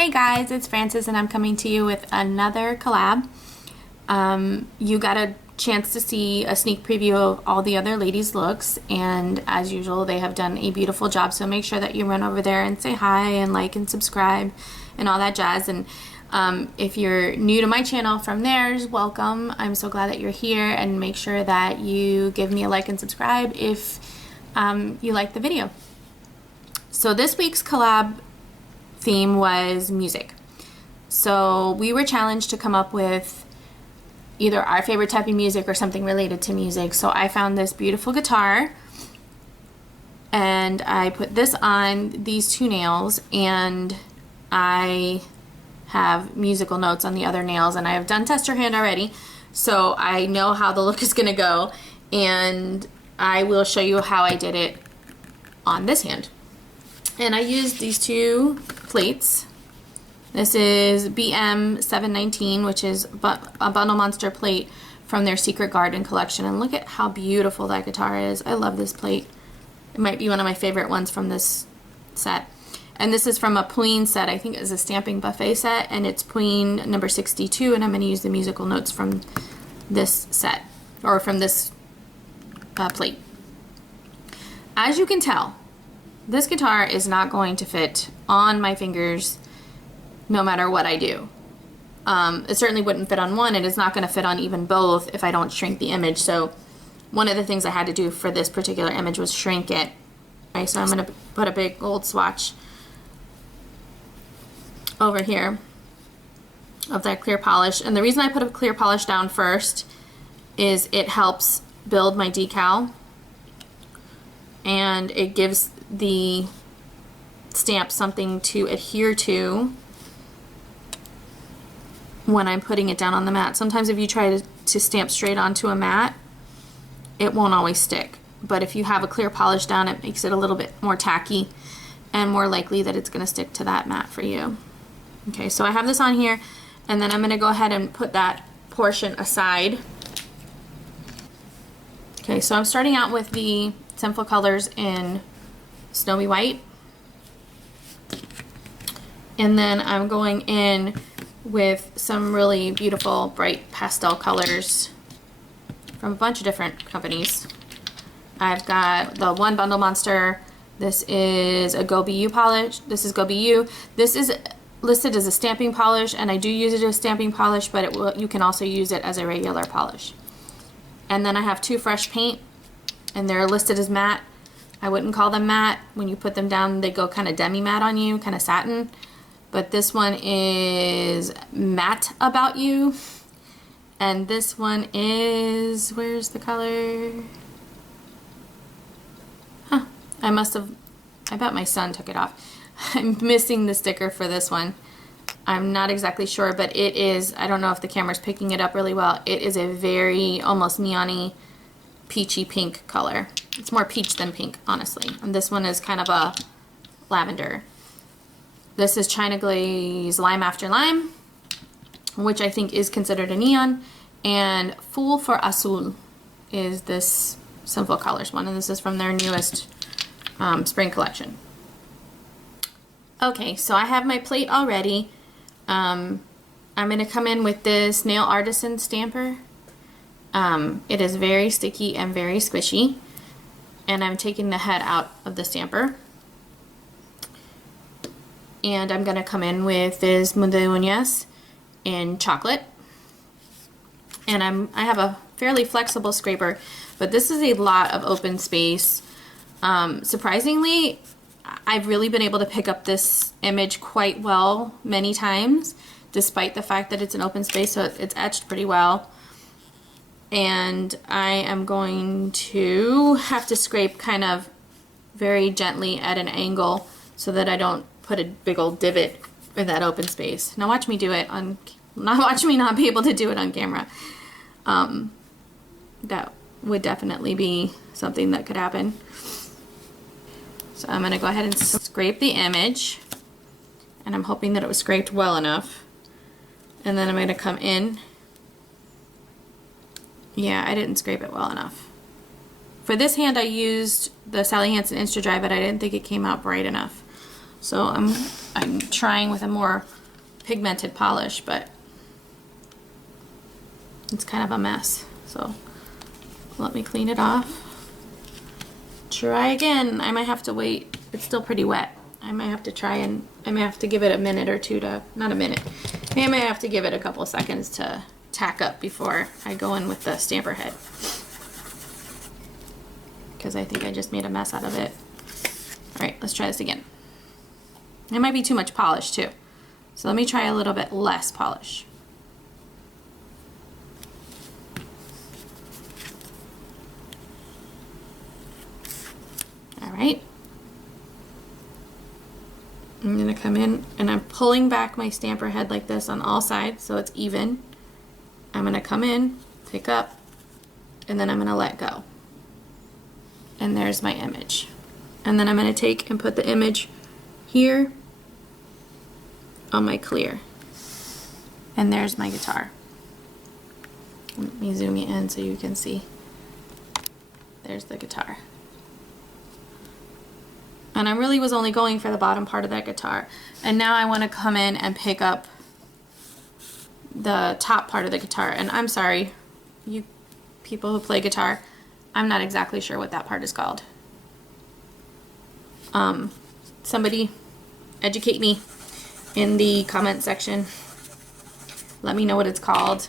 Hey guys, it's Frances and I'm coming to you with another collab. You got a chance to see a sneak preview of all the other ladies' looks, and as usual they have done a beautiful job, so make sure that you run over there and say hi and like and subscribe and all that jazz. And if you're new to my channel from theirs, welcome. I'm so glad that you're here, and make sure that you give me a like and subscribe if you like the video. So this week's collab theme was music. So we were challenged to come up with either our favorite type of music or something related to music. So I found this beautiful guitar and I put this on these two nails, and I have musical notes on the other nails, and I have done tester hand already, so I know how the look is gonna go, and I will show you how I did it on this hand. And I used these two plates. This is BM 719, which is a Bundle Monster plate from their Secret Garden collection. And look at how beautiful that guitar is. I love this plate. It might be one of my favorite ones from this set. And this is from a Pueen set. I think it was a Stamping Buffet set, and it's Pueen number 62, and I'm going to use the musical notes from this set, or from this plate. As you can tell, this guitar is not going to fit on my fingers no matter what I do. It certainly wouldn't fit on one, and it's not going to fit on even both if I don't shrink the image. So one of the things I had to do for this particular image was shrink it. Okay, so I'm going to put a big gold swatch over here of that clear polish. And the reason I put a clear polish down first is it helps build my decal, and it gives the stamp something to adhere to when I'm putting it down on the mat. Sometimes if you try to stamp straight onto a mat, it won't always stick. But if you have a clear polish down, it makes it a little bit more tacky and more likely that it's going to stick to that mat for you. Okay, so I have this on here, and then I'm going to go ahead and put that portion aside. Okay, so I'm starting out with the Sinful colors in Snowy White, and then I'm going in with some really beautiful bright pastel colors from a bunch of different companies. I've got the one Bundle Monster. This is a Go BU polish. This is Go BU. This is listed as a stamping polish, and I do use it as stamping polish, but you can also use it as a regular polish. And then I have two Fresh Paint, and they're listed as matte. I wouldn't call them matte. When you put them down, they go kind of demi-matte on you, kind of satin. But this one is Matte About You. And this one is, where's the color? Huh, I bet my son took it off. I'm missing the sticker for this one. I'm not exactly sure, but it is, I don't know if the camera's picking it up really well. It is a very almost neon-y peachy pink color. It's more peach than pink, honestly. And this one is kind of a lavender. This is China Glaze Lime After Lime, which I think is considered a neon. And Fool for Azul is this Sinful Colors one, and this is from their newest spring collection. Okay, so I have my plate already. I'm going to come in with this Nail Artisan stamper. It is very sticky and very squishy, and I'm taking the head out of the stamper. And I'm going to come in with this Mundo de Uñas in chocolate. And I have a fairly flexible scraper, but this is a lot of open space. Surprisingly, I've really been able to pick up this image quite well many times, despite the fact that it's an open space, so it's etched pretty well. And I am going to have to scrape kind of very gently at an angle so that I don't put a big old divot in that open space. Now watch me do it on, watch me not be able to do it on camera. That would definitely be something that could happen. So I'm going to go ahead and scrape the image, and I'm hoping that it was scraped well enough. And then I'm going to come in. Yeah, I didn't scrape it well enough. For this hand I used the Sally Hansen Insta Dry, but I didn't think it came out bright enough. So I'm I'm trying with a more pigmented polish, but it's kind of a mess. So let me clean it off. Try again. I might have to wait. It's still pretty wet. I might have to try and I may have to give it a minute or two to, not a minute, I may have to give it a couple of seconds to tack up before I go in with the stamper head. Because I think I just made a mess out of it. All right, let's try this again. It might be too much polish too. So let me try a little bit less polish. All right. I'm gonna come in and I'm pulling back my stamper head like this on all sides so it's even. I'm gonna come in, pick up, and then I'm gonna let go. And there's my image. And then I'm gonna take and put the image here on my clear. And there's my guitar. Let me zoom you in so you can see. There's the guitar. And I really was only going for the bottom part of that guitar. And now I want to come in and pick up the top part of the guitar. And I'm sorry, you people who play guitar, I'm not exactly sure what that part is called. Somebody educate me in the comment section. Let me know what it's called.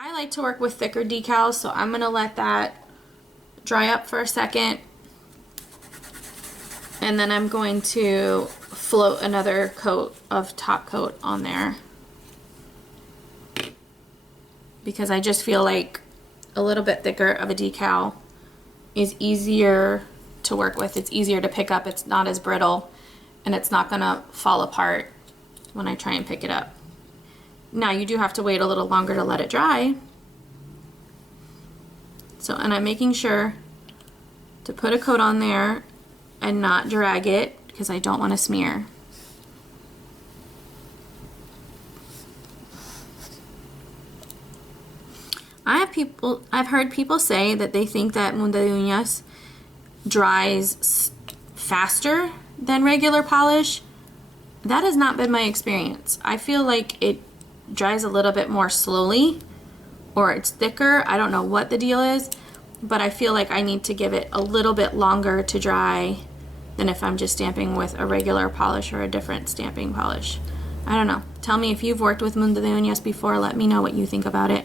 I like to work with thicker decals, so I'm going to let that dry up for a second. And then I'm going to float another coat of top coat on there. Because I just feel like a little bit thicker of a decal is easier to work with. It's easier to pick up. It's not as brittle and it's not going to fall apart when I try and pick it up. Now you do have to wait a little longer to let it dry. So, and I'm making sure to put a coat on there and not drag it because I don't want to smear. I've heard people say that they think that Munda de Uñas dries faster than regular polish. That has not been my experience. I feel like it dries a little bit more slowly, or it's thicker. I don't know what the deal is, but I feel like I need to give it a little bit longer to dry than if I'm just stamping with a regular polish or a different stamping polish. I don't know. Tell me if you've worked with Munda de Uñas before. Let me know what you think about it.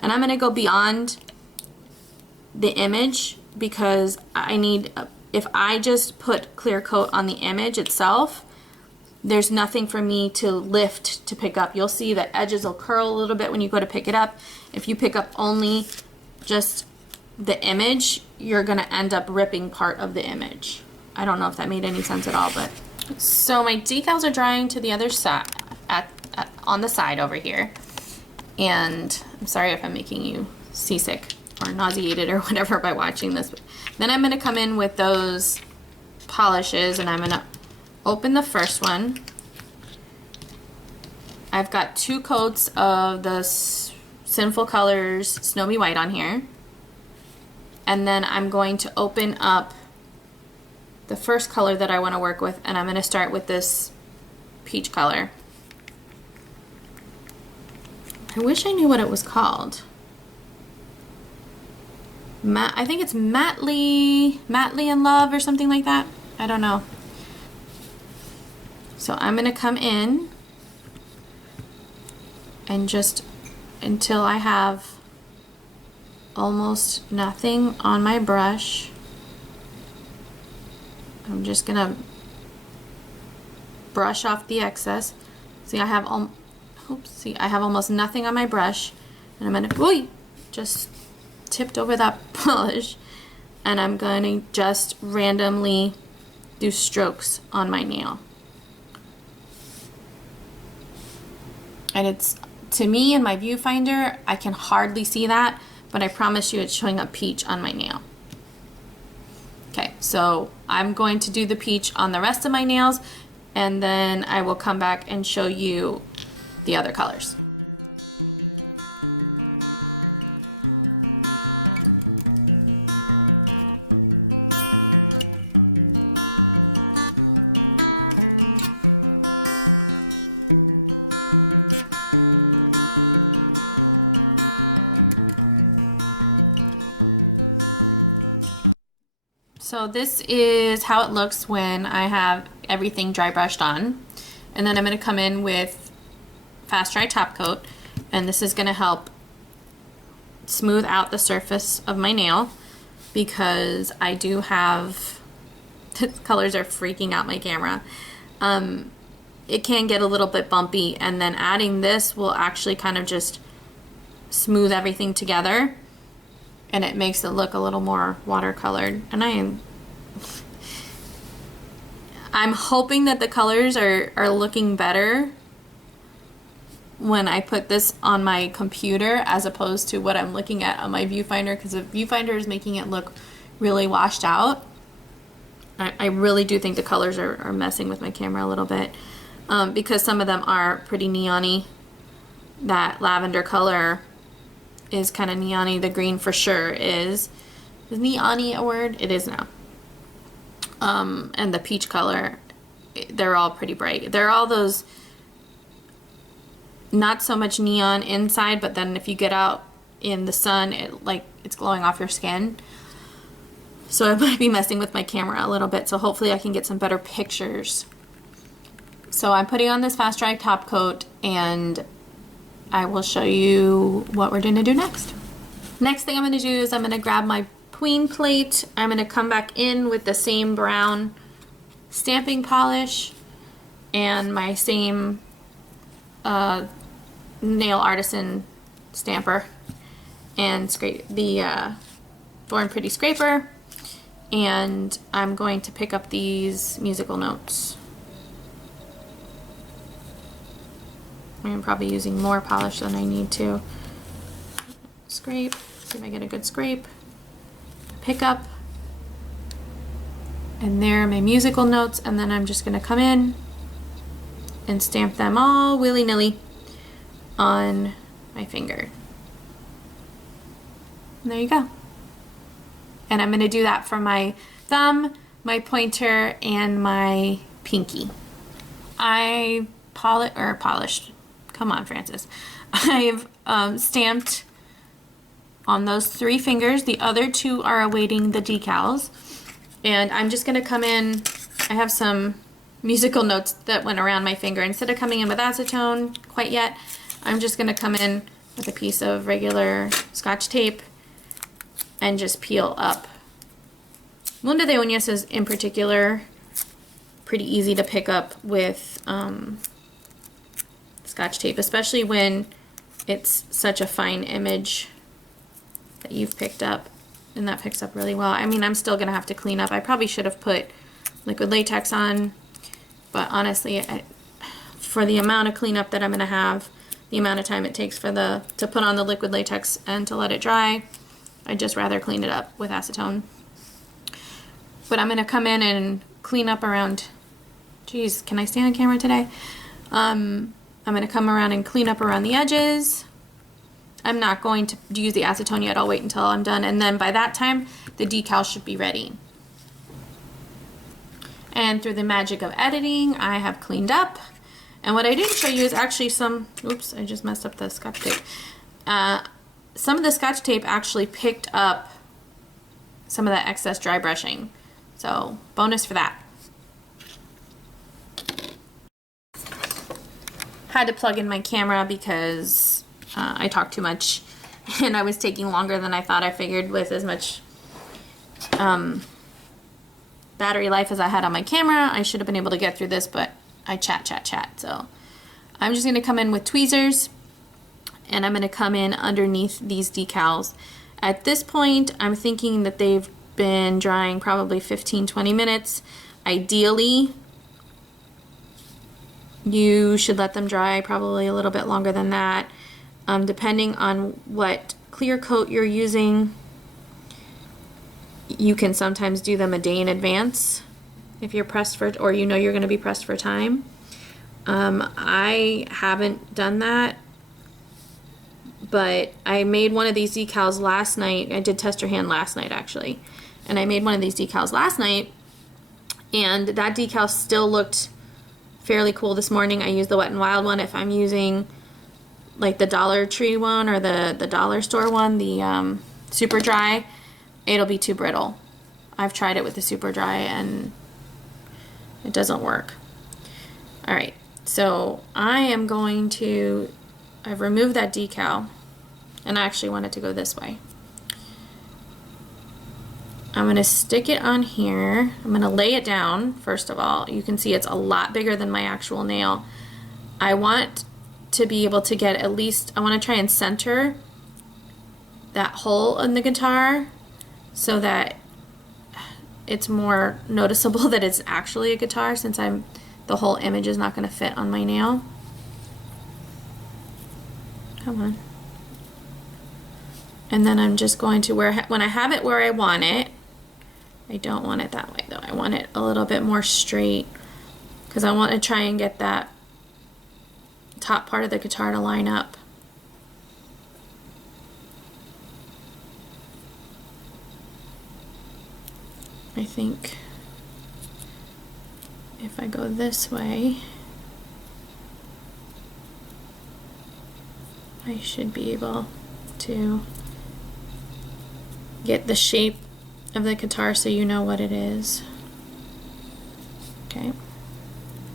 And I'm going to go beyond the image because I need, if I just put clear coat on the image itself, there's nothing for me to lift to pick up. You'll see that edges will curl a little bit when you go to pick it up. If you pick up only just the image, you're going to end up ripping part of the image. I don't know if that made any sense at all, but. So my decals are drying to the other side, on the side over here. And I'm sorry if I'm making you seasick or nauseated or whatever by watching this. But then I'm going to come in with those polishes and I'm going to open the first one. I've got 2 coats of the Sinful Colors Snowy White on here. And then I'm going to open up the first color that I want to work with, and I'm going to start with this peach color. I wish I knew what it was called. I think it's Mately in Love or something like that. I don't know. So I'm going to come in and just until I have almost nothing on my brush, I'm just going to brush off the excess. See, I have almost nothing on my brush, and I'm going to just tipped over that polish, and I'm going to just randomly do strokes on my nail. And it's to me in my viewfinder, I can hardly see that, but I promise you it's showing up peach on my nail. Okay, so I'm going to do the peach on the rest of my nails, and then I will come back and show you the other colors. So this is how it looks when I have everything dry brushed on. And then I'm going to come in with Fast Dry Top Coat, and this is going to help smooth out the surface of my nail, because I do have, the colors are freaking out my camera. It can get a little bit bumpy, and then adding this will actually kind of just smooth everything together, and it makes it look a little more watercolored. And I'm hoping that the colors are looking better when I put this on my computer as opposed to what I'm looking at on my viewfinder, because the viewfinder is making it look really washed out. I really do think the colors are messing with my camera a little bit, because some of them are pretty neon-y. That lavender color is kind of neon-y. The green for sure is neon-y a word? It is now. And the peach color, they're all pretty bright. They're all those, not so much neon inside, but then if you get out in the sun, it's glowing off your skin. So it might be messing with my camera a little bit, so hopefully I can get some better pictures. So I'm putting on this Fast Dry Top Coat, and I will show you what we're going to do next. Next thing I'm going to do is I'm going to grab my Pueen plate. I'm going to come back in with the same brown stamping polish and my same nail artisan stamper, and scrape the Born Pretty scraper, and I'm going to pick up these musical notes. I'm probably using more polish than I need to. Scrape, see if I get a good scrape. Pick up, and there are my musical notes, and then I'm just going to come in and stamp them all willy-nilly on my finger. And there you go. And I'm going to do that for my thumb, my pointer, and my pinky. I polished. Come on, Francis. I've stamped on those 3 fingers. The other 2 are awaiting the decals. And I'm just going to come in. I have some musical notes that went around my finger. Instead of coming in with acetone quite yet, I'm just going to come in with a piece of regular Scotch tape and just peel up. Mundo de Uñas is in particular pretty easy to pick up with Scotch tape, especially when it's such a fine image that you've picked up, and that picks up really well. I mean, I'm still gonna have to clean up. I probably should have put liquid latex on, but honestly, for the amount of cleanup that I'm gonna have, the amount of time it takes to put on the liquid latex and to let it dry, I'd just rather clean it up with acetone. But I'm gonna come in and clean up around, geez, can I stay on camera today? I'm going to come around and clean up around the edges. I'm not going to use the acetone yet. I'll wait until I'm done, and then by that time the decal should be ready. And through the magic of editing, I have cleaned up. And what I didn't show you is actually some, oops, I just messed up the Scotch tape. Some of the Scotch tape actually picked up some of that excess dry brushing. So bonus for that. Had to plug in my camera because I talked too much and I was taking longer than I thought. I figured with as much battery life as I had on my camera, I should have been able to get through this, but I chat. So I'm just going to come in with tweezers, and I'm going to come in underneath these decals. At this point, I'm thinking that they've been drying probably 15-20 minutes. Ideally, you should let them dry probably a little bit longer than that. Depending on what clear coat you're using, you can sometimes do them a day in advance if you're pressed for, or you know you're going to be pressed for time. I haven't done that, but I made one of these decals last night. I did test your hand last night actually, and I made one of these decals last night, and that decal still looked fairly cool this morning. I used the Wet n Wild one. If I'm using like the Dollar Tree one or the dollar store one, the super dry, it'll be too brittle. I've tried it with the super dry and it doesn't work. All right, so I am going to, I've removed that decal, and I actually want it to go this way. I'm going to stick it on here. I'm going to lay it down first of all. You can see it's a lot bigger than my actual nail. I want to be able to get at least, I want to try and center that hole in the guitar so that it's more noticeable that it's actually a guitar, since the whole image is not going to fit on my nail. Come on. And then I'm just going to, when I have it where I want it, I don't want it that way though. I want it a little bit more straight because I want to try and get that top part of the guitar to line up. I think if I go this way, I should be able to get the shape of the guitar so you know what it is. Okay,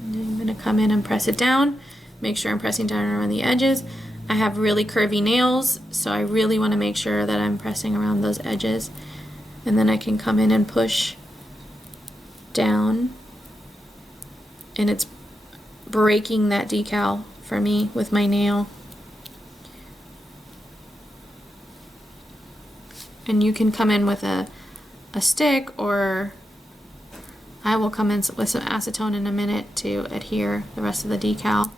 and I'm going to come in and press it down. Make sure I'm pressing down around the edges. I have really curvy nails, so I really want to make sure that I'm pressing around those edges. And then I can come in and push down, and it's breaking that decal for me with my nail. And you can come in with a stick, or I will come in with some acetone in a minute to adhere the rest of the decal.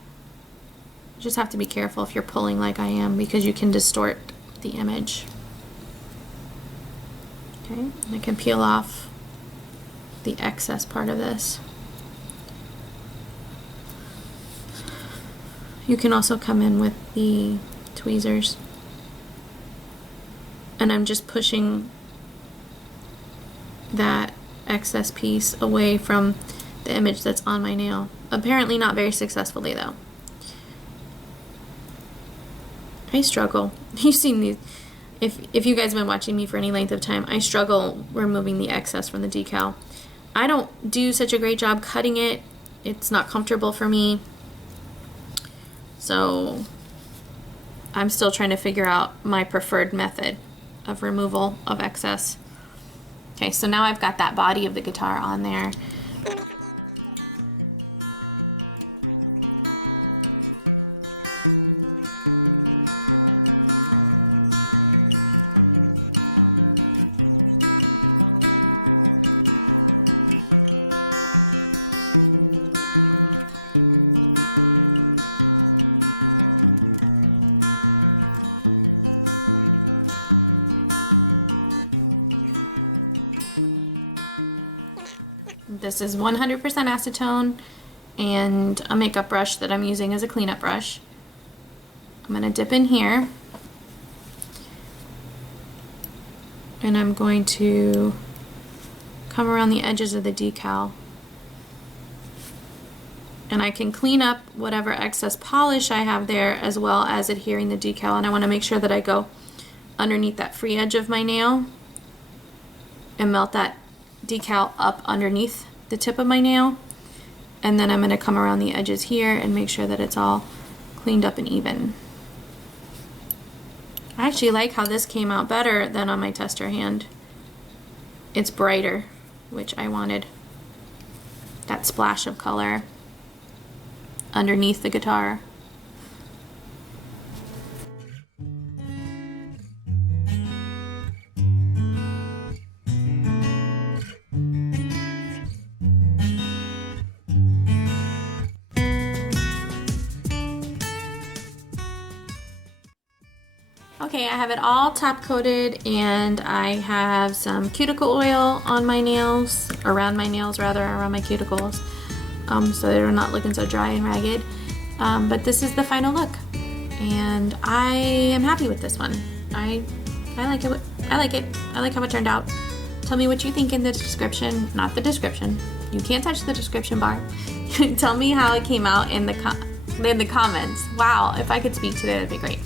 You just have to be careful if you're pulling like I am, because you can distort the image. Okay, and I can peel off the excess part of this. You can also come in with the tweezers, and I'm just pushing that excess piece away from the image that's on my nail. Apparently not very successfully though. I struggle. You've seen these. If you guys have been watching me for any length of time, I struggle removing the excess from the decal. I don't do such a great job cutting it. It's not comfortable for me. So I'm still trying to figure out my preferred method of removal of excess. Okay, so now I've got that body of the guitar on there. This is 100% acetone and a makeup brush that I'm using as a cleanup brush. I'm going to dip in here, and I'm going to come around the edges of the decal, and I can clean up whatever excess polish I have there as well as adhering the decal. And I want to make sure that I go underneath that free edge of my nail and melt that decal up underneath the tip of my nail, and then I'm going to come around the edges here and make sure that it's all cleaned up and even. I actually like how this came out better than on my tester hand. It's brighter, which I wanted. That splash of color underneath the guitar. Okay, I have it all top coated and I have some cuticle oil on my nails, around my nails rather, around my cuticles, so they're not looking so dry and ragged. But this is the final look and I am happy with this one. I like it. I like it. I like how it turned out. Tell me what you think in the description, not the description. You can't touch the description bar. Tell me how it came out in the comments. Wow, if I could speak today, that'd be great.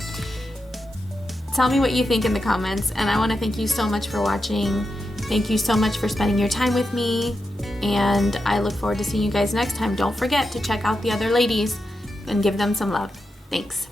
Tell me what you think in the comments, and I want to thank you so much for watching. Thank you so much for spending your time with me, and I look forward to seeing you guys next time. Don't forget to check out the other ladies and give them some love. Thanks.